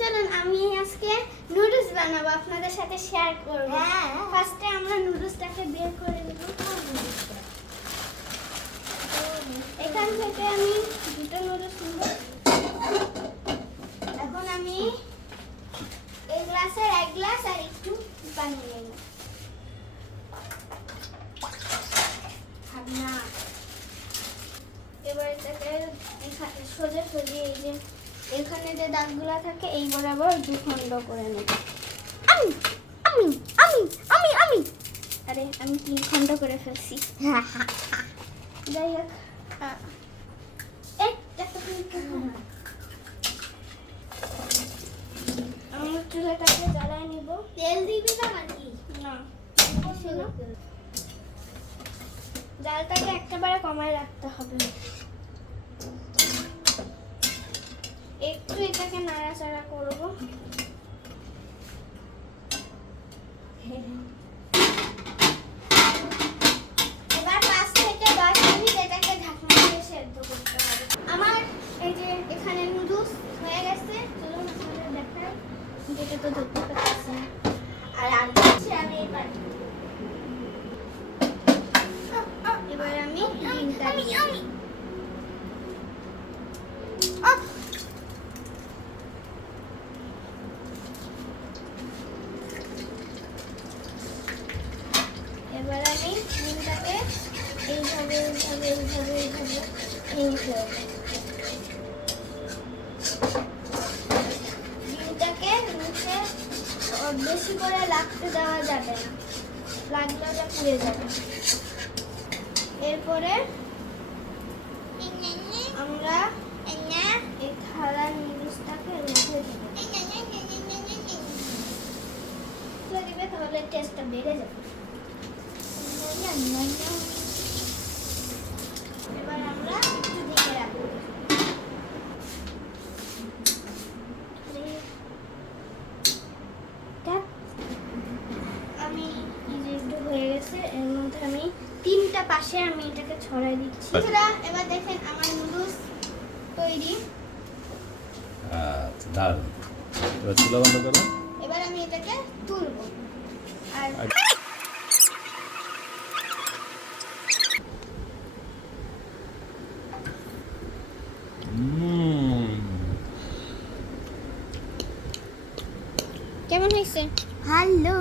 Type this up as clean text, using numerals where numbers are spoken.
চলুন আমি আজকে নুডলস বানাবো, আপনাদের সাথে শেয়ার করব। ফার্স্টে আমরা নুডলসটাকে বের করে নেব। এখান থেকে আমি দুটো নুডলস নেব। এখন আমি এই গ্লাসের এক গ্লাস আর একটু পানি নেব। না, এবার এটাকে সোজা সোজা এই যে এখানে যে দাগগুলো থাকে এই বরাবর দুখণ্ড করে নেব। আমি আমি আমি আমি আমি আরে আমি তিন খণ্ড করে ফেলছি। যাই হোক, আমার চুলাটাকে জ্বালায় নিব। তেল দিবি না নাকি? না, জালটাকে একেবারে কমায় রাখতে হবে। একটু এটাকে নাড়াচাড়া করব। এবার 5 থেকে 10 মিনিট এটাকে ঢাকনা দিয়ে সেদ্ধ করতে হবে। আমার এই যে এখানে নুডলস হয়ে গেছে, চলুন আপনাদের দেখাই। যেটা তো ধরতে পারছি না, আর দিচ্ছি আমি এবার আমি ডিমটা আমি এবার আমি ডিমটাকে এইভাবে এইভাবে এইভাবে এইভাবে ডিমটাকে নিচে বেশি করে লাগতে দেওয়া যাবে না, লাগলে ওটা পুড়ে যাবে। এরপরে আমরা এই থালার নুডলসটাকে রেখে দেব। দিবে তাহলে টেস্টটা বেড়ে যাবে। এবার আমরা একটু ঢেকে রাখবো। আমি একটু হয়ে গেছে, এর মধ্যে আমি 3টা পাশে আমি এটাকে ছড়াই দিচ্ছি। এবার দেখেন আমার নুডলস তৈরি। আচ্ছা, দারুণ। এবার চুলা বন্ধ করো। এবার আমি এটাকে তুলবো। আর কেমন হয়েছে? ভালো।